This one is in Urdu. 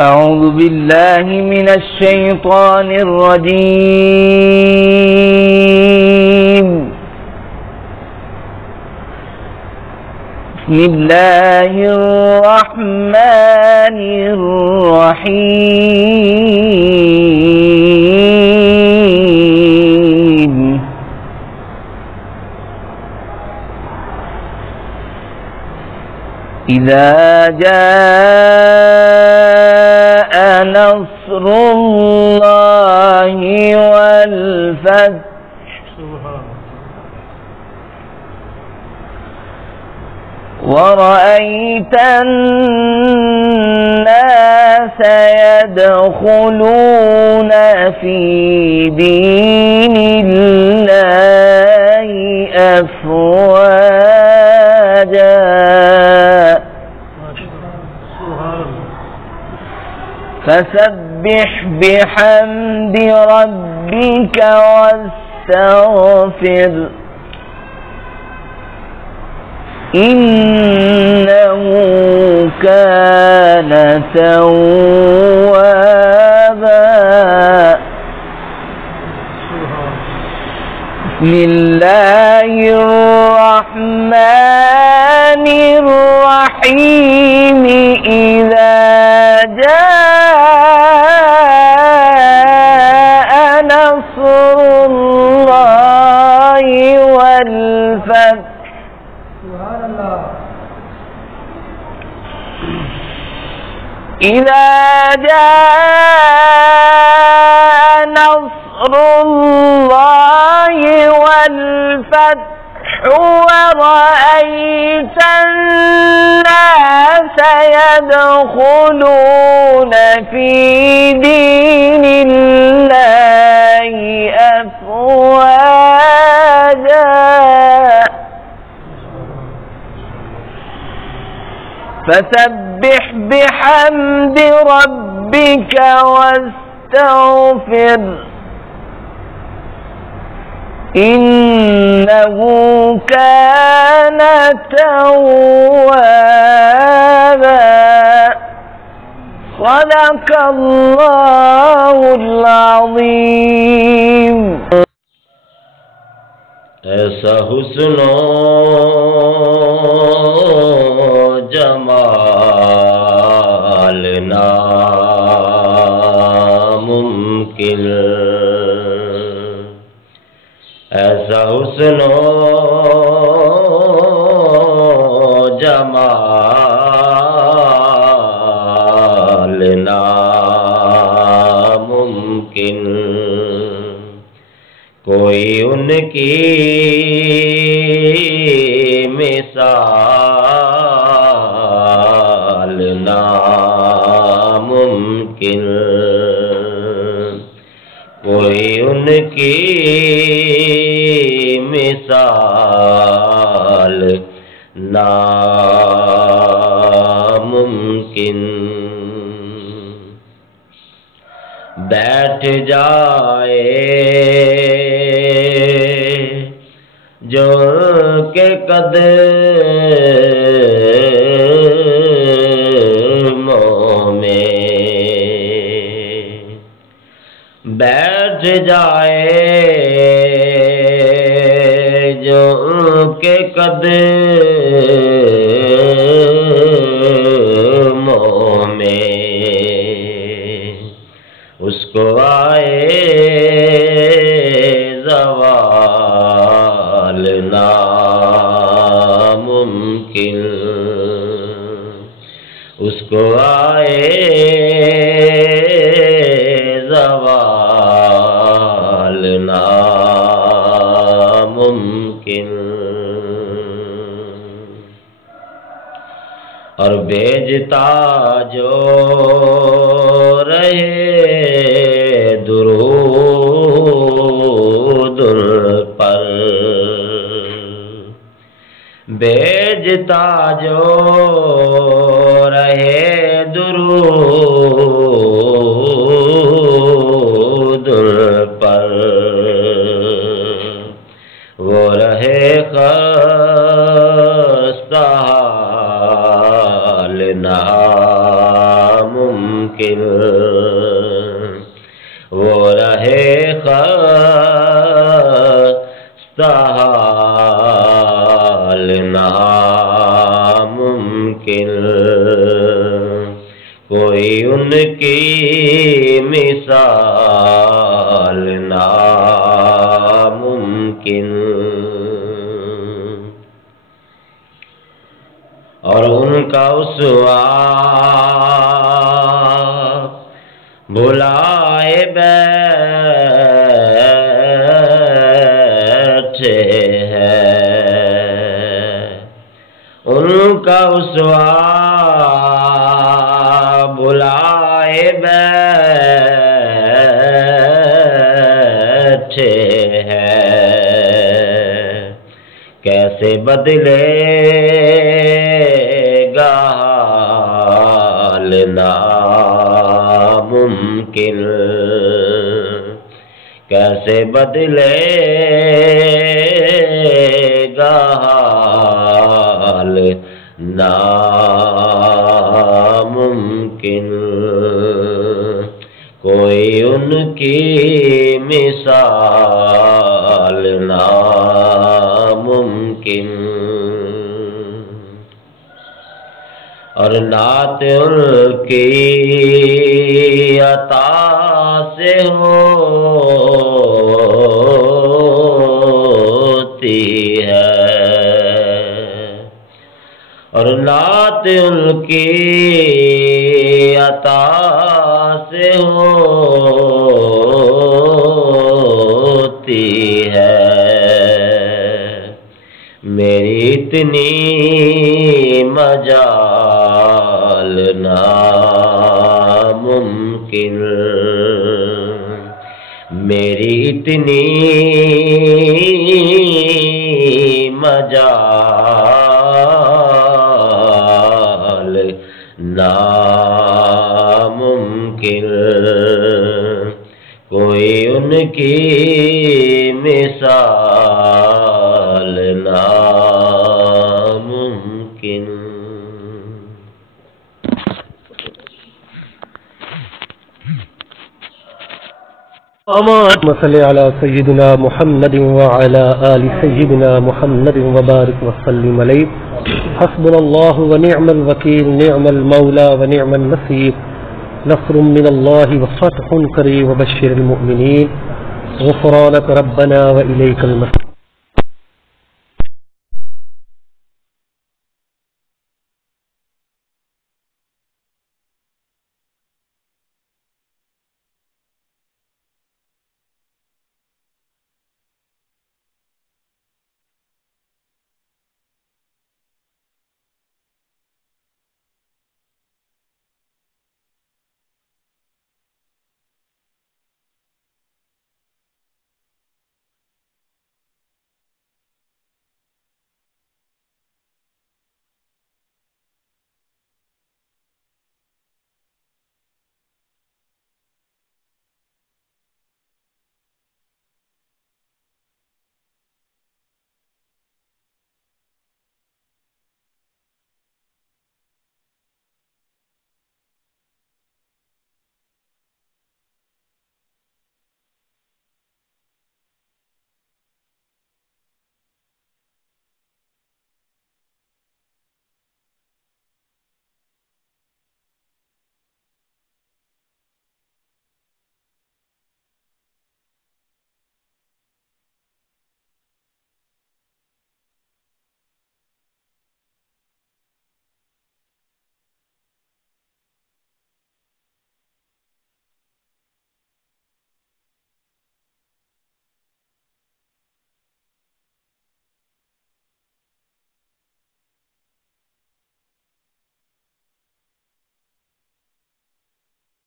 أعوذ بالله من الشيطان الرجيم. بسم الله الرحمن الرحيم. إذا جاء نصر الله والفتح ورأيت الناس يدخلون في دين الله أفواجا فسبح بحمد ربك واستغفر إنه كان توابا. بسم الله الرحمن الرحيم. إذا جاء نصر الله والفتح إذا جاء نصر الله والفتح ورأيت الناس يدخلون في دين الله أفواجا فسبح بحمد ربك واستغفر إنه كان توابا. صدق الله العظيم. ایسا حسن و جمال ناممکن، ایسا حسن و جمال ناممکن، کوئی ان کی مثال ناممکن، کوئی ان کی مثال ناممکن. بیٹھ جائے جو کے قدموں میں، بیٹھ جائے جو کے قدموں میں، اس کو آئے زوال ناممکن، اس کو آئے زوال ناممکن. اور بھیجتا جو رہے درود پر، بھیجتا جو رہے درود پر، وہ رہے خستہ حال ناممکن، ممکن وہ رہے خستہ حال ناممکن کوئی ان کی مثال ناممکن اور ان کا اسوہ بھلائے بیٹھے ہیں ان کا اسوہ بھلائے بیٹھے ہیں کیسے بدلے گا حال ناممکن کیسے بدلے گا حال ناممکن کوئی ان کی مثال ناممکن اور نعت ان کی عطا سے ہوتی ہے اور نعت ان کی عطا سے ہوتی ہے میری اتنی مجال ناممکن میری اتنی مجال ناممکن کوئی ان کی مثال ناممکن اللهم صل على سيدنا محمد وعلى آل سيدنا محمد وبارك وسلم عليه حسبنا الله ونعم الوكيل نعم المولى ونعم النصير نصر من الله وفتح قريب وبشر المؤمنين غفرانك ربنا وإليك المصير